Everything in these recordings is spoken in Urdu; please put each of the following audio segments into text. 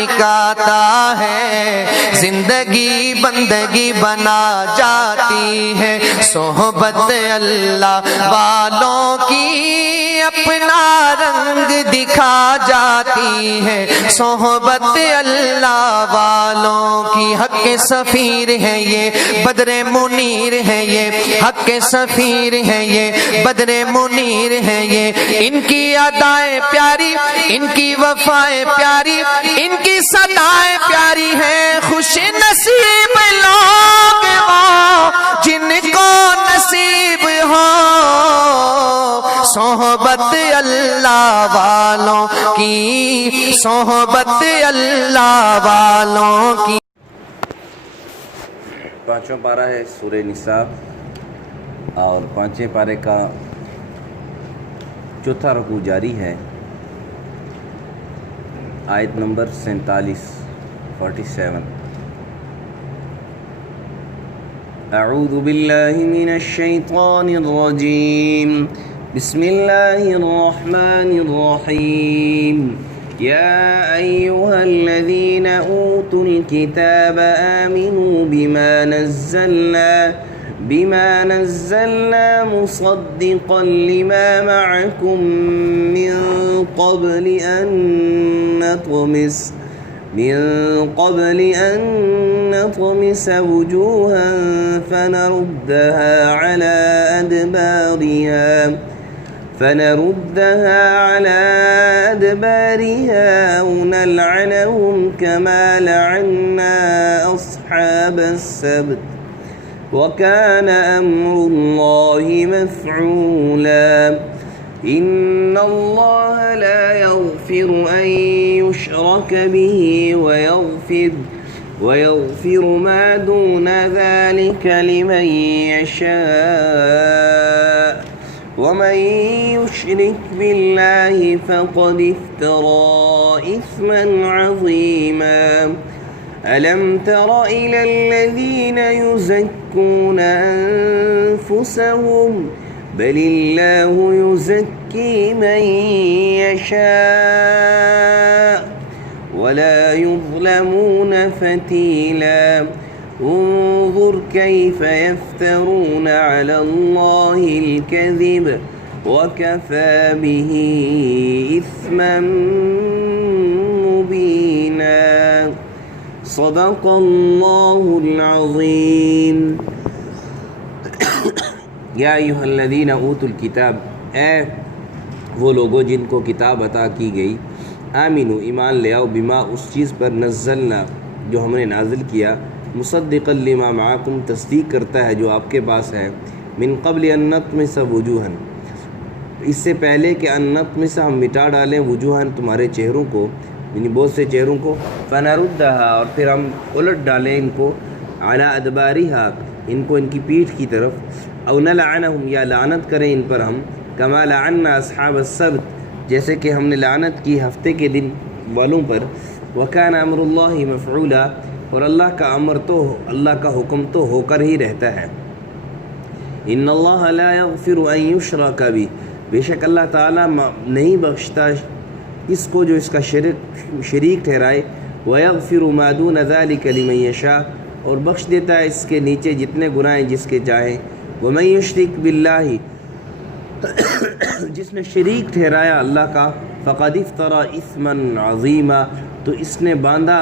سکھاتا ہے، زندگی بندگی بنا جاتی ہے، صحبت اللہ والوں کی اپنا رنگ دکھا جاتی ہے، صحبت اللہ والوں کی۔ حق کے سفیر ہے یہ بدر منیر ہے، یہ حق کے سفیر ہے یہ بدر منیر ہے، یہ ان کی ادائیں پیاری، ان کی وفائیں پیاری، ان کی صدائیں پیاری ہیں۔ خوش نصیب لوگ وہ جن کو نصیب ہو صحبت اللہ والوں کی، صحبت اللہ والوں کی۔ پانچواں پارہ ہے سورہ نساء اور پانچویں پارے کا چوتھا رکوع جاری ہے، آیت نمبر 47۔ اعوذ باللہ من الشیطان الرجیم، بسم اللہ الرحمن الرحیم۔ یا ایہا الذین اوتوا الکتاب آمنوا بما نزلنا مصدقا لما معکم من قبل ان نطمس وجوها فنردها على أدبارها أو نلعنهم كما لعنا أصحاب السبت وكان أمر الله مفعولا۔ إن الله لا يغفر أن يشرك به ويغفر ما دون ذلك لمن يشاء، ومن يشرك بالله فقد افترى إثما عظيما۔ ألم تر إلى الذين يزكون أنفسهم بل الله يزكي من يشاء ولا يظلمون فتيلا۔ انظر كيف يفترون على الله الكذب وكفى به إثما مبينا۔ صدق الله العظيم۔ یا ایھا الذین اوتوا الکتاب، اے وہ لوگوں جن کو کتاب عطا کی گئی، آمنو ایمان لے آؤ، بما اس چیز پر نزلنا جو ہم نے نازل کیا، مصدقا لما معکم تصدیق کرتا ہے جو آپ کے پاس ہے، من قبل ان نطمس وجوہا اس سے پہلے کہ ان نطمس ہم مٹا ڈالیں وجوہا تمہارے چہروں کو، یعنی بہت سے چہروں کو، فنردھا اور پھر ہم الٹ ڈالیں ان کو، علی ادبارہا ان کو ان کی پیٹھ کی طرف، او نلعنہم یا لعنت کریں ان پر ہم، کما لعنا اصحاب السبت جیسے کہ ہم نے لعنت کی ہفتے کے دن والوں پر، وکان امر اللہ مفعولا اور اللہ کا امر تو اللہ کا حکم تو ہو کر ہی رہتا ہے۔ ان اللہ لا یغفر ان یشرک بہ، بے شک اللہ تعالیٰ نہیں بخشتا اس کو جو اس کا شریک ٹھہرائے، ویغفر ما دون ذلک لمن یشاء اور بخش دیتا ہے اس کے نیچے جتنے گناہ ہیں جس کے چاہے، ومن یشرک باللہ جس نے شریک ٹھہرایا اللہ کا، فقد افترى اثما عظیما تو اس نے باندھا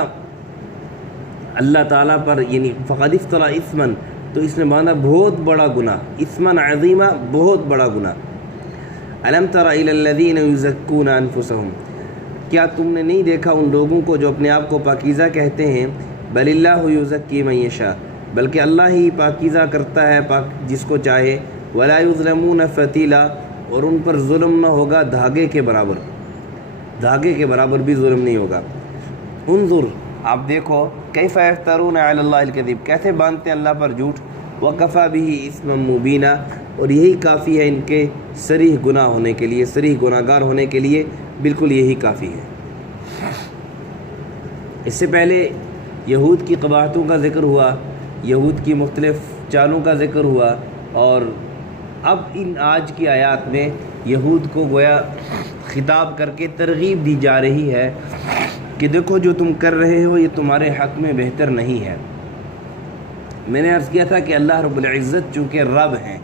اللہ تعالیٰ پر، یعنی فقد افترى اثما تو اس نے باندھا بہت بڑا گناہ، اثما عظیما بہت بڑا گناہ۔ الم تر الی الذین یزکون انفسہم، کیا تم نے نہیں دیکھا ان لوگوں کو جو اپنے آپ کو پاکیزہ کہتے ہیں، بل اللہ یزکی من یشاء بلکہ اللہ ہی پاکیزہ کرتا ہے جس کو چاہے، ولا یظلمون فتیلا اور ان پر ظلم نہ ہوگا دھاگے کے برابر، دھاگے کے برابر بھی ظلم نہیں ہوگا۔ انظر آپ دیکھو، کیف یفترون علی اللہ الکذب کیسے باندھتے ہیں اللہ پر جھوٹ، وکفی بہ اثما مبینا اور یہی کافی ہے ان کے صریح گناہ ہونے کے لیے، صریح گناہ گار ہونے کے لیے بالکل یہی کافی ہے۔ اس سے پہلے یہود کی قباحتوں کا ذکر ہوا، یہود کی مختلف چالوں کا ذکر ہوا، اور اب ان آج کی آیات میں یہود کو گویا خطاب کر کے ترغیب دی جا رہی ہے کہ دیکھو جو تم کر رہے ہو یہ تمہارے حق میں بہتر نہیں ہے۔ میں نے عرض کیا تھا کہ اللہ رب العزت چونکہ رب ہیں،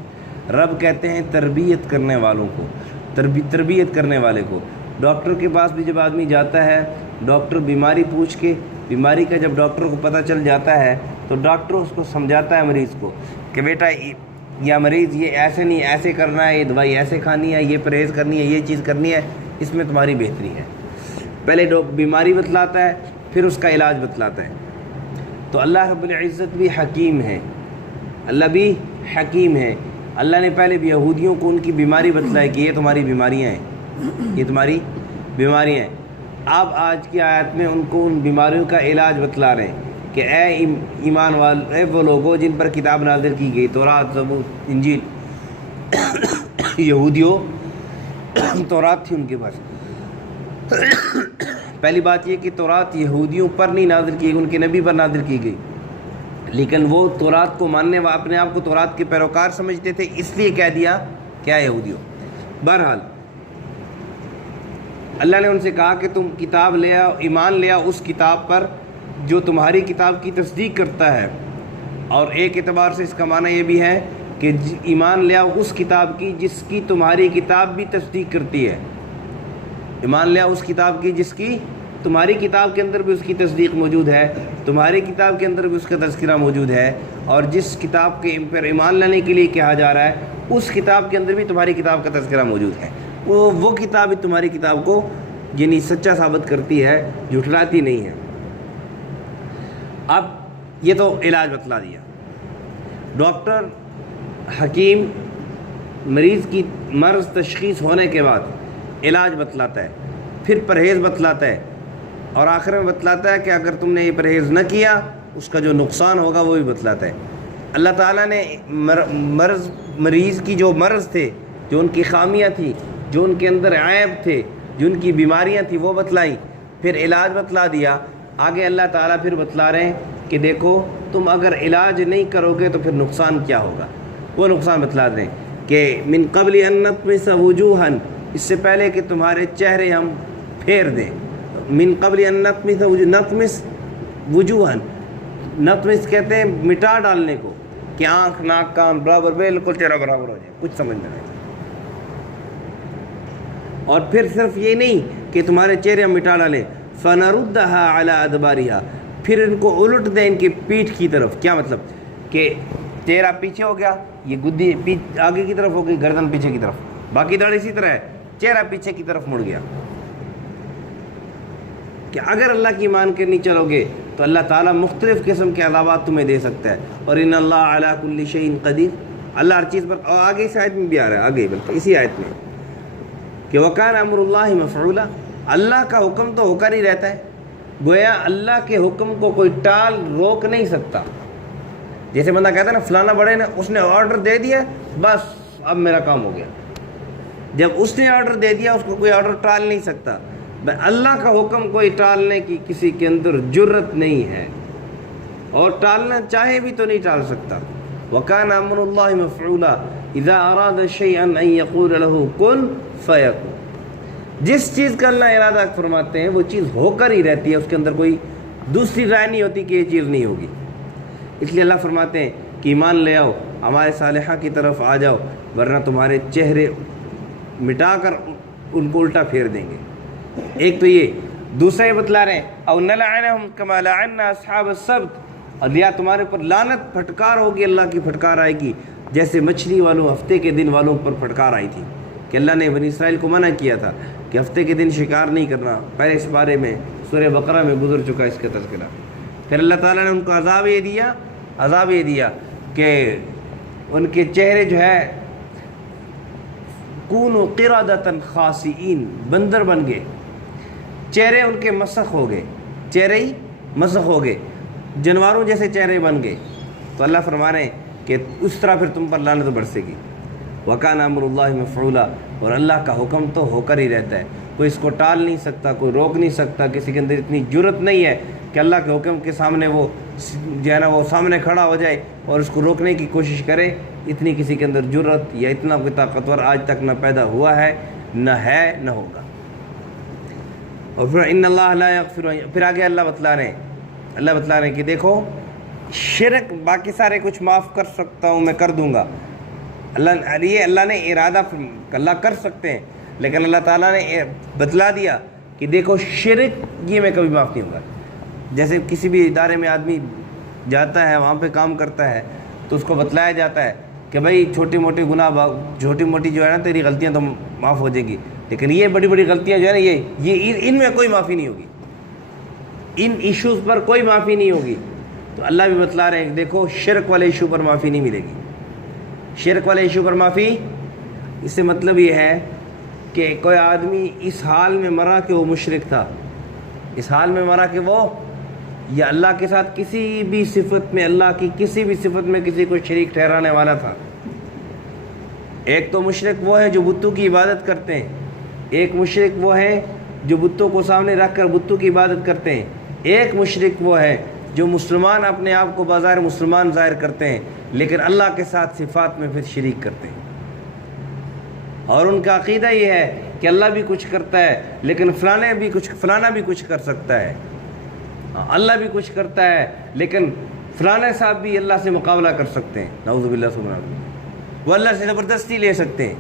رب کہتے ہیں تربیت کرنے والوں کو، تربیت کرنے والے کو۔ ڈاکٹر کے پاس بھی جب آدمی جاتا ہے، ڈاکٹر بیماری پوچھ کے، بیماری کا جب ڈاکٹر کو پتہ چل جاتا ہے تو ڈاکٹر اس کو سمجھاتا ہے مریض کو کہ بیٹا یا مریض یہ ایسے نہیں، ایسے کرنا ہے، یہ دوائی ایسے کھانی ہے، یہ پرہیز کرنی ہے، یہ چیز کرنی ہے، اس میں تمہاری بہتری ہے۔ پہلے بیماری بتلاتا ہے، پھر اس کا علاج بتلاتا ہے۔ تو اللہ رب العزت بھی حکیم ہے، اللہ بھی حکیم ہے۔ اللہ نے پہلے بھی یہودیوں کو ان کی بیماری بتلائی کہ یہ تمہاری بیماریاں ہیں، یہ تمہاری بیماریاں ہیں۔ آپ آج کی آیت میں ان کو ان بیماریوں کا علاج بتلا رہے ہیں کہ اے ایمان والے، اے وہ لوگوں جن پر کتاب نازل کی گئی، تورات، زبور، انجیل۔ یہودیوں تورات تھی ان کے پاس۔ پہلی بات یہ کہ تورات یہودیوں پر نہیں نازل کی گئی، ان کے نبی پر نازل کی گئی، لیکن وہ تورات کو ماننے والے اپنے آپ کو تورات کے پیروکار سمجھتے تھے، اس لیے کہہ دیا کیا یہودیوں۔ بہرحال اللہ نے ان سے کہا کہ تم کتاب لے آؤ، ایمان لے آؤ اس کتاب پر جو تمہاری کتاب کی تصدیق کرتا ہے۔ اور ایک اعتبار سے اس کا معنی یہ بھی ہے کہ ایمان لے آؤ اس کتاب کی جس کی تمہاری کتاب بھی تصدیق کرتی ہے۔ ایمان لے آؤ اس کتاب کی جس کی تمہاری کتاب کے اندر بھی اس کی تصدیق موجود ہے، تمہاری کتاب کے اندر بھی اس کا تذکرہ موجود ہے، اور جس کتاب کے پر ایمان لانے کے لیے کہا جا رہا ہے اس کتاب کے اندر بھی تمہاری کتاب کا تذکرہ موجود ہے۔ وہ کتاب بھی تمہاری کتاب کو یعنی سچا ثابت کرتی ہے، جھٹلاتی نہیں ہے۔ اب یہ تو علاج بتلا دیا۔ ڈاکٹر حکیم مریض کی مرض تشخیص ہونے کے بعد علاج بتلاتا ہے، پھر پرہیز بتلاتا ہے، اور آخر میں بتلاتا ہے کہ اگر تم نے یہ پرہیز نہ کیا اس کا جو نقصان ہوگا وہ بھی بتلاتا ہے۔ اللہ تعالیٰ نے مریض کی جو مرض تھے، جو ان کی خامیاں تھیں، جو ان کے اندر عیب تھے، جو ان کی بیماریاں تھیں وہ بتلائیں، پھر علاج بتلا دیا۔ آگے اللہ تعالیٰ پھر بتلا رہے ہیں کہ دیکھو تم اگر علاج نہیں کرو گے تو پھر نقصان کیا ہوگا، وہ نقصان بتلا دیں کہ من قبل ان نطمس وجوہا، اس سے پہلے کہ تمہارے چہرے ہم پھیر دیں۔ من قبل ان نطمس وجوہا، نطمس کہتے ہیں مٹا ڈالنے کو، کہ آنکھ، ناک، کان برابر، بالکل چہرہ برابر ہو جائے، کچھ سمجھ میں نہیں۔ اور پھر صرف یہ نہیں کہ تمہارے چہرے ہم مٹا ڈالیں، فَنَرُدَّهَا عَلَىٰ أَدْبَارِهَا، پھر ان کو الٹ دیں ان کی پیٹھ کی طرف۔ کیا مطلب کہ چہرہ پیچھے ہو گیا، یہ گدی آگے کی طرف ہو گئی، گردن پیچھے کی طرف، باقی داڑھی اسی طرح ہے، چہرہ پیچھے کی طرف مڑ گیا۔ کہ اگر اللہ کی مان کے نہیں چلو گے تو اللہ تعالیٰ مختلف قسم کے عذابات تمہیں دے سکتا ہے۔ اور ان اللہ علی کل شیء قدیر، اللہ ہر چیز پر، اور آگے اس آیت میں بھی آ رہا ہے، آگے بلکہ اسی آیت میں کہ وَكَانَ أَمْرُ اللَّهِ مَفْعُولًا، اللہ کا حکم تو ہو کر ہی رہتا ہے، گویا اللہ کے حکم کو کوئی ٹال روک نہیں سکتا۔ جیسے بندہ کہتا ہے نا فلانا بڑے نے، اس نے آرڈر دے دیا، بس اب میرا کام ہو گیا۔ جب اس نے آرڈر دے دیا اس کو کوئی آرڈر ٹال نہیں سکتا۔ اللہ کا حکم کوئی ٹالنے کی کسی کے اندر جرت نہیں ہے، اور ٹالنا چاہے بھی تو نہیں ٹال سکتا۔ وَكَانَ أَمْرُ اللَّهِ مَفْعُولًا إِذَا أَرَادَ شَيْئًا أَن يَقُولَ لَهُ كُن فَيَكُن، جس چیز کا اللہ ارادہ فرماتے ہیں وہ چیز ہو کر ہی رہتی ہے، اس کے اندر کوئی دوسری رائے نہیں ہوتی کہ یہ چیز نہیں ہوگی۔ اس لیے اللہ فرماتے ہیں کہ ایمان لے آؤ، ہمارے صالحہ کی طرف آ جاؤ، ورنہ تمہارے چہرے مٹا کر ان کو الٹا پھیر دیں گے۔ ایک تو یہ، دوسرا یہ بتلا رہے ہیں او نلعنہم کما لعنا اصحاب السبت، اور یا تمہارے پر لعنت، پھٹکار ہوگی، اللہ کی پھٹکار آئے گی، جیسے مچھلی والوں ہفتے کے دن والوں پر پھٹکار آئی تھی کہ اللہ نے بنی اسرائیل کو منع کیا تھا کہ ہفتے کے دن شکار نہیں کرنا۔ پہلے اس بارے میں سورہ بقرہ میں گزر چکا اس کا تذکرہ۔ پھر اللہ تعالیٰ نے ان کو عذاب یہ دیا کہ ان کے چہرے جو ہے کونوا قردۃ خاسئین، بندر بن گئے، چہرے ان کے مسخ ہو گئے، چہرے ہی مسخ ہو گئے، جانوروں جیسے چہرے بن گئے۔ تو اللہ فرما رہے ہیں کہ اس طرح پھر تم پر لعنت برسے گی۔ وَكَانَ أَمْرُ اللَّهِ مَفْعُولًا، اور اللہ کا حکم تو ہو کر ہی رہتا ہے، کوئی اس کو ٹال نہیں سکتا، کوئی روک نہیں سکتا، کسی کے اندر اتنی جرت نہیں ہے کہ اللہ کے حکم کے سامنے وہ جو ہے نا وہ سامنے کھڑا ہو جائے اور اس کو روکنے کی کوشش کرے۔ اتنی کسی کے اندر جرت یا اتنا کوئی طاقتور آج تک نہ پیدا ہوا ہے، نہ ہے، نہ ہوگا۔ اور پھر ان اللہ لا یغفر، پھر آگے اللہ بتلا رہے ہیں کہ دیکھو شرک باقی سارے کچھ معاف کر سکتا ہوں، میں کر دوں گا۔ اللہ نے ارادہ اللہ کر سکتے ہیں، لیکن اللہ تعالیٰ نے بتلا دیا کہ دیکھو شرک یہ میں کبھی معاف نہیں ہوگا۔ جیسے کسی بھی ادارے میں آدمی جاتا ہے، وہاں پہ کام کرتا ہے، تو اس کو بتلایا جاتا ہے کہ بھائی چھوٹی موٹی گناہ، چھوٹی موٹی جو ہے نا تیری غلطیاں تو معاف ہو جائیں گی، لیکن یہ بڑی بڑی غلطیاں جو ہے نا یہ ان میں کوئی معافی نہیں ہوگی، ان ایشوز پر کوئی معافی نہیں ہوگی۔ تو اللہ بھی بتلا رہے ہیں کہ دیکھو شرک والے ایشو پر معافی نہیں ملے گی۔ شرک والے ایشو پر معافی، اس سے مطلب یہ ہے کہ کوئی آدمی اس حال میں مرا کہ وہ مشرک تھا، اس حال میں مرا کہ وہ یا اللہ کے ساتھ کسی بھی صفت میں، اللہ کی کسی بھی صفت میں کسی کو شریک ٹھہرانے والا تھا۔ ایک تو مشرک وہ ہے جو بتوں کی عبادت کرتے ہیں، ایک مشرک وہ ہے جو بتوں کو سامنے رکھ کر بتوں کی عبادت کرتے ہیں، ایک مشرک وہ ہے جو مسلمان اپنے آپ کو بظاہر مسلمان ظاہر کرتے ہیں لیکن اللہ کے ساتھ صفات میں پھر شریک کرتے ہیں، اور ان کا عقیدہ یہ ہے کہ اللہ بھی کچھ کرتا ہے لیکن فلانا بھی کچھ کر سکتا ہے، اللہ بھی کچھ کرتا ہے لیکن فلانے صاحب بھی اللہ سے مقابلہ کر سکتے ہیں، نعوذ باللہ سبحانہ، وہ اللہ سے زبردستی لے سکتے ہیں۔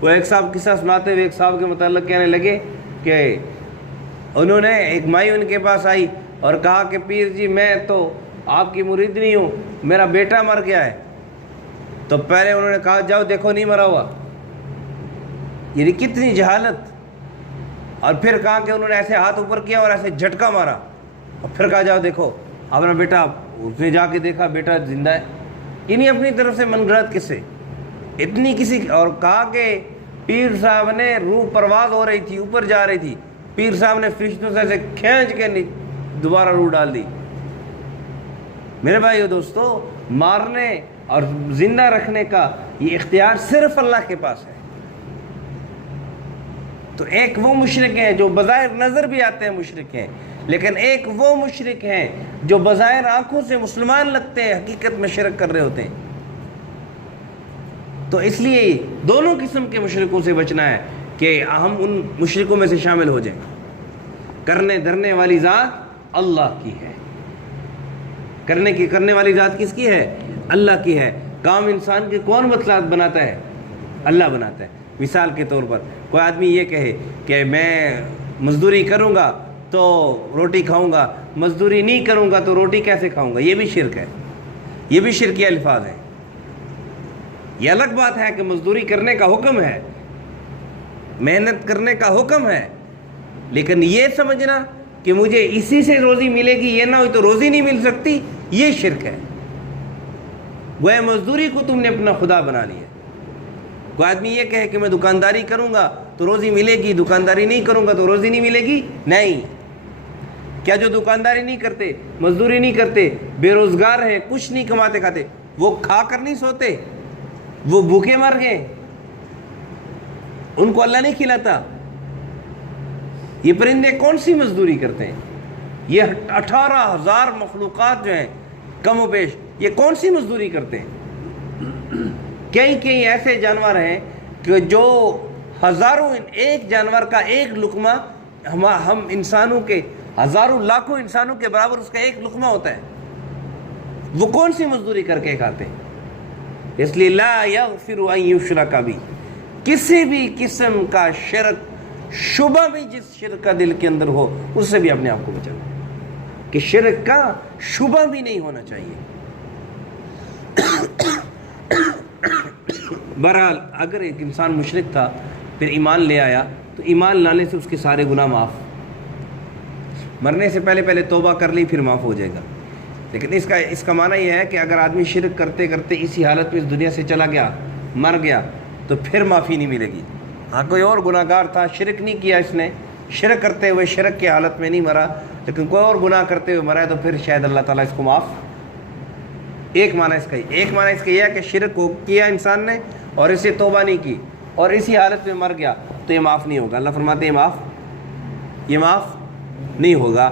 وہ ایک صاحب قصہ سناتے ہوئے ایک صاحب کے متعلق کہنے لگے کہ انہوں نے ایک مائی ان کے پاس آئی اور کہا کہ پیر جی میں تو آپ کی مرید نہیں ہوں، میرا بیٹا مر گیا ہے۔ تو پہلے انہوں نے کہا جاؤ دیکھو نہیں مرا ہوا، یعنی کتنی جہالت، اور پھر کہا کہ انہوں نے ایسے ہاتھ اوپر کیا اور ایسے جھٹکا مارا، اور پھر کہا جاؤ دیکھو اپنا بیٹا، اس نے جا کے دیکھا بیٹا زندہ ہے، انہیں اپنی طرف سے من گھڑت قصے اتنی کسی، اور کہا کہ پیر صاحب نے روح پرواز ہو رہی تھی، اوپر جا رہی تھی، پیر صاحب نے فرشتوں سے ایسے کھینچ کے دوبارہ روح ڈال دی۔ میرے بھائیو دوستو، مارنے اور زندہ رکھنے کا یہ اختیار صرف اللہ کے پاس ہے۔ تو ایک وہ مشرک ہیں جو بظاہر نظر بھی آتے ہیں مشرک ہیں، لیکن ایک وہ مشرک ہیں جو بظاہر آنکھوں سے مسلمان لگتے ہیں، حقیقت میں شرک کر رہے ہوتے ہیں۔ تو اس لیے دونوں قسم کے مشرکوں سے بچنا ہے کہ ہم ان مشرکوں میں سے شامل ہو جائیں۔ کرنے دھرنے والی ذات اللہ کی ہے، کرنے والی ذات کس کی ہے؟ اللہ کی ہے۔ کام انسان کے کون بناتا ہے؟ اللہ بناتا ہے۔ مثال کے طور پر کوئی آدمی یہ کہے کہ میں مزدوری کروں گا تو روٹی کھاؤں گا، مزدوری نہیں کروں گا تو روٹی کیسے کھاؤں گا، یہ بھی شرک ہے، یہ بھی شرکی الفاظ ہیں۔ یہ الگ بات ہے کہ مزدوری کرنے کا حکم ہے، محنت کرنے کا حکم ہے، لیکن یہ سمجھنا کہ مجھے اسی سے روزی ملے گی، یہ نہ ہوئی تو روزی نہیں مل سکتی، یہ شرک ہے۔ وہ مزدوری کو تم نے اپنا خدا بنا لیا۔ کوئی آدمی یہ کہے کہ میں دکانداری کروں گا تو روزی ملے گی، دکانداری نہیں کروں گا تو روزی نہیں ملے گی، نہیں۔ کیا جو دکانداری نہیں کرتے، مزدوری نہیں کرتے، بے روزگار ہیں، کچھ نہیں کماتے کھاتے، وہ کھا کر نہیں سوتے، وہ بھوکے مر گئے، ان کو اللہ نہیں کھلاتا؟ یہ پرندے کون سی مزدوری کرتے ہیں؟ یہ 18,000 مخلوقات جو ہیں کم و بیش، یہ کون سی مزدوری کرتے ہیں؟ کئی ایسے جانور ہیں کہ جو ہزاروں، ایک جانور کا ایک لقمہ ہم انسانوں کے ہزاروں لاکھوں انسانوں کے برابر اس کا ایک لقمہ ہوتا ہے، وہ کون سی مزدوری کر کے کھاتے ہیں؟ اس لیے لا یغفر ان یشرک بہ، کسی بھی قسم کا شرک، شبہ بھی جس شرک کا دل کے اندر ہو اس سے بھی اپنے آپ کو بچانا، کہ شرک کا شبہ بھی نہیں ہونا چاہیے۔ بہرحال اگر ایک انسان مشرک تھا پھر ایمان لے آیا تو ایمان لانے سے اس کے سارے گناہ معاف، مرنے سے پہلے توبہ کر لی پھر معاف ہو جائے گا۔ لیکن اس کا معنی یہ ہے کہ اگر آدمی شرک کرتے کرتے اسی حالت میں اس دنیا سے چلا گیا، مر گیا، تو پھر معافی نہیں ملے گی۔ ہاں کوئی اور گناہ گار تھا، شرک نہیں کیا اس نے، شرک کرتے ہوئے شرک کی حالت میں نہیں مرا، لیکن کوئی اور گناہ کرتے ہوئے مرا ہے تو پھر شاید اللہ تعالیٰ اس کو معاف۔ ایک معنی اس کا یہ ہے کہ شرک کو کیا انسان نے اور اسے توبہ نہیں کی اور اسی حالت میں مر گیا تو یہ معاف نہیں ہوگا۔ اللہ فرماتے ہیں یہ معاف نہیں ہوگا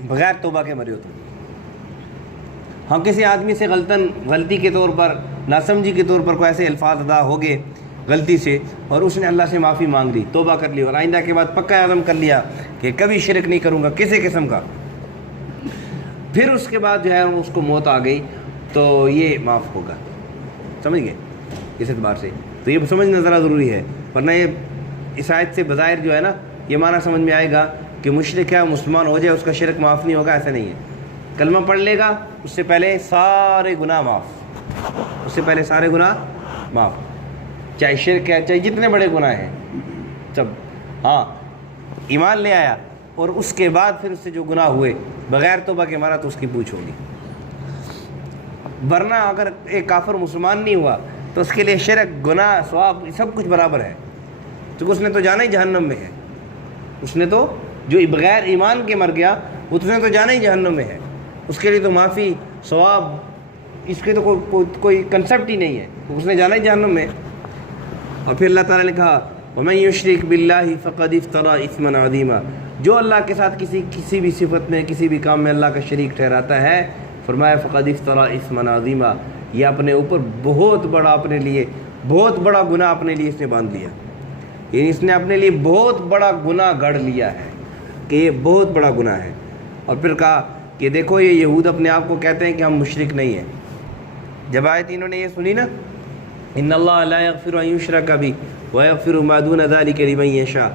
بغیر توبہ کے مرے ہو تم۔ ہم کسی آدمی سے غلطی کے طور پر، ناسمجھی کے طور پر کوئی ایسے الفاظ ادا ہو گئے غلطی سے اور اس نے اللہ سے معافی مانگ لی، توبہ کر لی اور آئندہ کے بعد پکا عزم کر لیا کہ کبھی شرک نہیں کروں گا کسی قسم کا، پھر اس کے بعد جو ہے اس کو موت آ گئی تو یہ معاف ہوگا. سمجھ گئے اس اعتبار سے؟ تو یہ سمجھنا ذرا ضروری ہے، ورنہ یہ اس آیت سے بظاہر جو ہے نا یہ معنی سمجھ میں آئے گا کہ مشرک ہے مسلمان ہو جائے اس کا شرک معاف نہیں ہوگا. ایسا نہیں ہے. کلمہ پڑھ لے گا اس سے پہلے سارے گناہ معاف، اس سے پہلے سارے گناہ معاف، چاہے شرک ہے چاہے جتنے بڑے گناہ ہیں سب. ہاں ایمان لے آیا اور اس کے بعد پھر اس سے جو گناہ ہوئے بغیر توبہ کے مارا تو اس کی پوچھ ہوگی. ورنہ اگر ایک کافر مسلمان نہیں ہوا تو اس کے لیے شرک گناہ ثواب سب کچھ برابر ہے، کیونکہ اس نے تو جانا ہی جہنم میں ہے. اس نے تو جو بغیر ایمان کے مر گیا اس نے تو جانا ہی جہنم میں ہے، اس کے لیے تو معافی ثواب اس کے تو کوئی کنسیپٹ ہی نہیں ہے، اس نے جانا ہی جہنم میں. اور پھر اللہ تعالیٰ نے کہا وَمَن يُشْرِكْ بِاللَّهِ فَقَدِ افْتَرَىٰ إِثْمًا عَظِيمًا، جو اللہ کے ساتھ کسی بھی صفت میں کسی بھی کام میں اللہ کا شریک ٹھہراتا ہے، فرمایا فَقَدِ افْتَرَىٰ إِثْمًا عَظِيمًا، یہ اپنے اوپر بہت بڑا بہت بڑا گناہ اپنے لیے اس نے باندھ لیا. یعنی اس نے اپنے لیے بہت بڑا گناہ گڑھ لیا ہے کہ یہ بہت بڑا گناہ ہے. اور پھر کہا کہ دیکھو یہ یہود اپنے آپ کو کہتے ہیں کہ ہم مشرک نہیں ہیں. جب آیت انہوں نے یہ سنی نا ان اللہ لا یغفر ان یشرک بہ ویغفر ما دون ذلک لمن یشاء،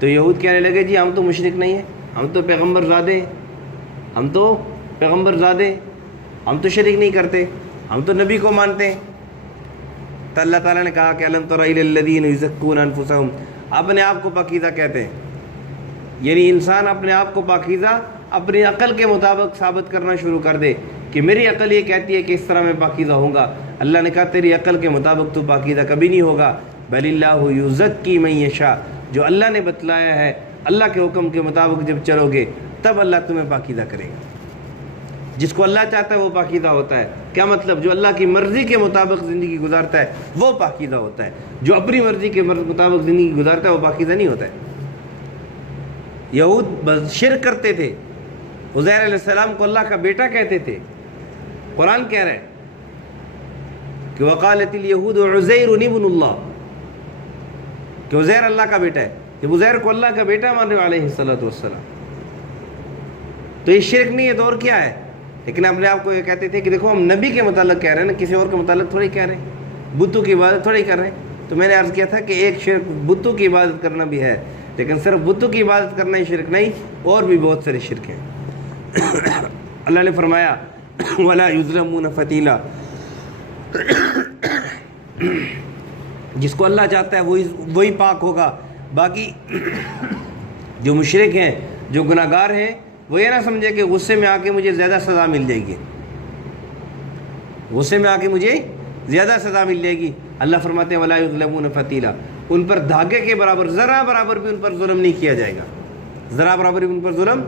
تو یہود کہنے لگے جی ہم تو مشرک نہیں ہیں، ہم تو پیغمبر زادے ہیں، ہم تو شرک نہیں کرتے، ہم تو نبی کو مانتے ہیں. تو اللہ تعالیٰ نے کہا کہ الم تر الی الذین یزکون انفسہم، اپنے آپ کو پاکیزہ کہتے ہیں. یعنی انسان اپنے آپ کو پاکیزہ اپنی عقل کے مطابق ثابت کرنا شروع کر دے کہ میری عقل یہ کہتی ہے کہ اس طرح میں پاکیزہ ہوں گا. اللہ نے کہا تیری عقل کے مطابق تو پاکیزہ کبھی نہیں ہوگا. بل اللہ یزکی من یشاء، جو اللہ نے بتلایا ہے اللہ کے حکم کے مطابق جب چلو گے تب اللہ تمہیں پاکیزہ کرے گا. جس کو اللہ چاہتا ہے وہ پاکیزہ ہوتا ہے. کیا مطلب؟ جو اللہ کی مرضی کے مطابق زندگی گزارتا ہے وہ پاکیزہ ہوتا ہے، جو اپنی مرضی کے مطابق زندگی گزارتا ہے وہ پاکیزہ نہیں ہوتا ہے. یہود شرک کرتے تھے، عزیر علیہ السلام کو اللہ کا بیٹا کہتے تھے. قرآن کہہ رہا ہے کہ وقالت الیہود عزیر ابن اللہ، کہ عزیر اللہ کا بیٹا ہے. جب عزیر کو اللہ کا بیٹا مان رہے علیہ السلام تو یہ شرک نہیں ہے تو اور کیا ہے؟ لیکن اپنے آپ کو یہ کہتے تھے کہ دیکھو ہم نبی کے متعلق کہہ رہے ہیں نا، کسی اور کے متعلق تھوڑی کہہ رہے ہیں، بتوں کی عبادت تھوڑی کر رہے ہیں. تو میں نے عرض کیا تھا کہ ایک شرک بتوں کی عبادت کرنا بھی ہے، لیکن صرف بتوں کی عبادت کرنا ہی شرک نہیں، اور بھی بہت سارے شرک ہیں. اللہ نے فرمایا وَلَا يُظْلَمُونَ فَتِيلًا، جس کو اللہ چاہتا ہے وہی پاک ہوگا. باقی جو مشرک ہیں جو گناہ گار ہیں وہ یہ نہ سمجھے کہ غصے میں آ کے مجھے زیادہ سزا مل جائے گی، غصے میں آ کے مجھے زیادہ سزا مل جائے گی. اللہ فرماتے ہیں وَلَا يُظْلَمُونَ فَتِيلًا، ان پر دھاگے کے برابر ذرا برابر بھی ان پر ظلم نہیں کیا جائے گا. ذرا برابر بھی ان پر ظلم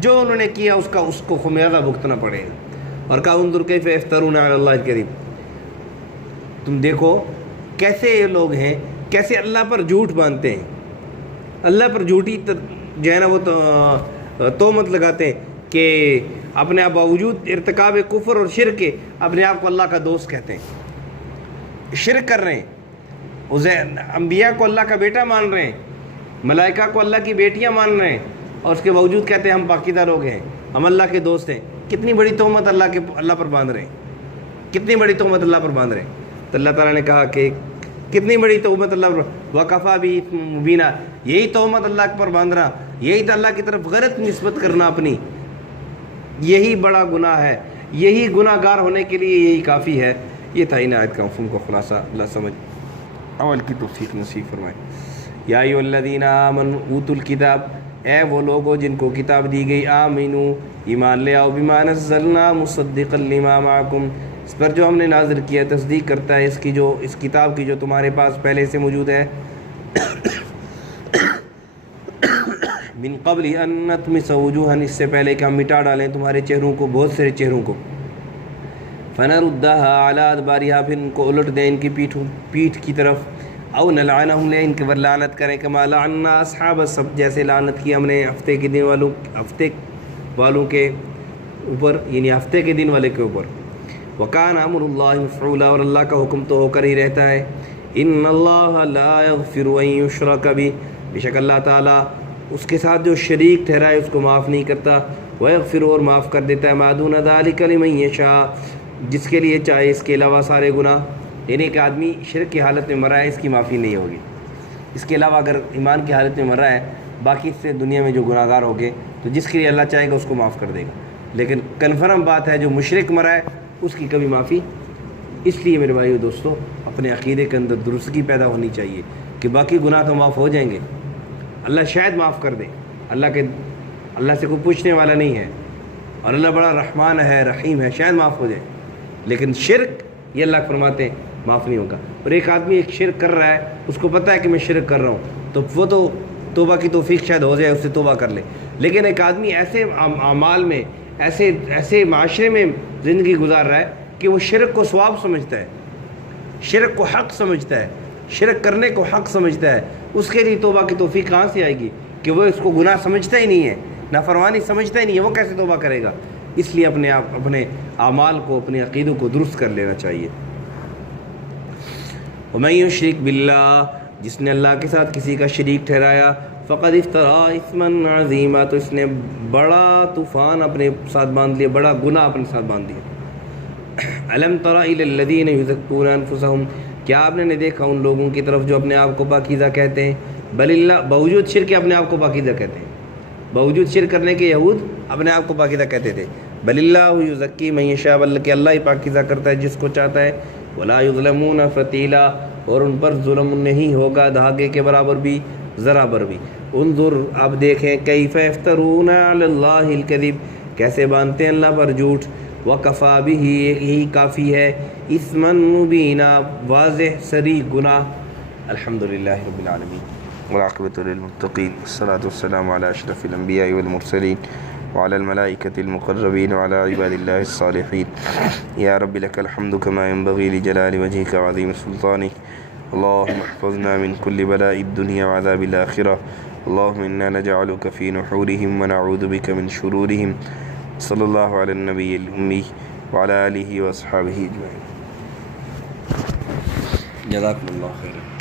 جو انہوں نے کیا اس کو خمیازہ بھگتنا پڑے گا. اور کہا انظر کیف یفترون علی اللہ الکذب، تم دیکھو کیسے یہ لوگ ہیں کیسے اللہ پر جھوٹ باندھتے ہیں، اللہ پر جھوٹی جو ہے نا وہ تہمت لگاتے ہیں کہ اپنے آپ باوجود ارتکاب کفر اور شرک کے اپنے آپ کو اللہ کا دوست کہتے ہیں. شرک کر رہے ہیں، انبیاء کو اللہ کا بیٹا مان رہے ہیں، ملائکہ کو اللہ کی بیٹیاں مان رہے ہیں، اور اس کے باوجود کہتے ہیں ہم پاکیزہ لوگ ہیں، ہم اللہ کے دوست ہیں. کتنی بڑی تہمت اللہ پر باندھ رہے ہیں، کتنی بڑی تہمت اللہ پر باندھ رہے ہیں. تو اللہ تعالیٰ نے کہا کہ کتنی بڑی تہمت اللہ پر، وَكَفَىٰ بِهِ مُبِينًا، یہی تہمت اللہ پر باندھنا، یہی تو اللہ کی طرف غلط نسبت کرنا اپنی، یہی بڑا گناہ ہے. یہی گناہ گار ہونے کے لیے یہی کافی ہے. یہ تھا ان آیت کا مفہوم کو خلاصہ. اللہ سمجھ اول کی توفیق نصیب فرمائے. یا ایھا الذین آمنوا اوتوا الکتاب، اے وہ لوگوں جن کو کتاب دی گئی، آمنو ایمان لے آؤ، بما نزلنا مصدقا لما معکم، اس پر جو ہم نے نازل کیا تصدیق کرتا ہے اس کتاب کی جو تمہارے پاس پہلے سے موجود ہے. من قبل ان نطمس وجوہا، اس سے پہلے کہ ہم مٹا ڈالیں تمہارے چہروں کو، بہت سارے چہروں کو. فنردھا علی ادبارہا، پھر ان کو الٹ دیں ان کی پیٹھ کی طرف. او نلعنہم، لے ان کے پر لعنت کریں، کما لعنا اصحاب السبت، جیسے لعنت کی ہم نے ہفتے والوں کے اوپر، یعنی ہفتے کے دن والے کے اوپر. وکان امر اللہ مفعولا، اور اللہ کا حکم تو ہو کر ہی رہتا ہے. ان اللہ لا یغفر ان یشرک بہ، بے شک اللہ تعالیٰ اس کے ساتھ جو شریک ٹھہرائے اس کو معاف نہیں کرتا، ویغفر اور معاف کر دیتا ہے ما دون ذلک لمن یشاء، جس کے لیے چاہے اس کے علاوہ سارے گناہ۔ یعنی کہ آدمی شرک کی حالت میں مرا ہے، اس کی معافی نہیں ہوگی۔ اس کے علاوہ اگر ایمان کی حالت میں مرا ہے، باقی سے دنیا میں جو گناہ گار ہو گئے تو جس کے لیے اللہ چاہے گا اس کو معاف کر دے گا، لیکن کنفرم بات ہے جو مشرک مرا ہے اس کی کبھی معافی۔ اس لیے میرے بھائیو دوستو، اپنے عقیدے کے اندر درستگی پیدا ہونی چاہیے کہ باقی گناہ تو معاف ہو جائیں گے، اللہ شاید معاف کر دے، اللہ سے کوئی پوچھنے والا نہیں ہے، اور اللہ بڑا رحمان ہے، رحیم ہے، شاید معاف ہو جائے، لیکن شرک یہ اللہ فرماتے ہیں معاف نہیں ہوگا۔ اور ایک آدمی ایک شرک کر رہا ہے، اس کو پتہ ہے کہ میں شرک کر رہا ہوں، تو وہ تو توبہ کی توفیق شاید ہو جائے، اس سے توبہ کر لے، لیکن ایک آدمی ایسے اعمال میں، ایسے معاشرے میں زندگی گزار رہا ہے کہ وہ شرک کو ثواب سمجھتا ہے، شرک کو حق سمجھتا ہے، شرک کرنے کو حق سمجھتا ہے، اس کے لیے توبہ کی توفیق کہاں سے آئے گی کہ وہ اس کو گناہ سمجھتا ہی نہیں ہے، نافرمانی سمجھتا ہی نہیں ہے، وہ کیسے توبہ کرے گا؟ اس لیے اپنے اعمال کو، اپنے عقیدوں کو درست کر لینا چاہیے۔ وَمَن يُشْرِكْ بِاللَّهِ، جس نے اللہ کے ساتھ کسی کا شریک ٹھہرایا، فقد افترا اثما عظیما، تو اس نے بڑا طوفان اپنے ساتھ باندھ لیا، بڑا گناہ اپنے ساتھ باندھ لیا۔ الم تر الی الذین یزکون انفسہم، کیا آپ نے دیکھا ان لوگوں کی طرف جو اپنے آپ کو پاکیزہ کہتے ہیں؟ بل اللہ، باوجود شرک کے اپنے آپ کو پاکیزہ کہتے ہیں، باوجود شرک کرنے کے یہود اپنے آپ کو پاکیزہ کہتے تھے۔ بل اللہ یزکی من یشاء، بلکہ اللہ ہی پاکیزہ کرتا ہے جس کو چاہتا ہے۔ ولا یظلمون فتیلا، اور ان پر ظلم نہیں ہوگا دھاگے کے برابر بھی، ذرا بر بھی۔ انظر، اب دیکھیں، کیف یفترون علی اللہ الکذب، کیسے باندھتے ہیں اللہ پر جھوٹ۔ وکفا بہ، یہی کافی ہے، اثما مبینا، واضح سری گناہ۔ الحمدللہ رب العالمین والعاقبۃ للمتقین، والصلاۃ والسلام علی اشرف الانبیاء والمرسلین وعلى الملائكة المقربين وعلى عباد الله الصالحين۔ يا رب لك الحمد كما ينبغي لجلال وجهك وعظيم سلطانك، اللهم احفظنا من كل بلاء الدنيا وعذاب الآخرة، اللهم إنا نجعلك في نحورهم ونعوذ بك من شرورهم، صلى الله على النبي الأمي وعلى آله وأصحابه أجمعين۔ جزاكم الله خيرا۔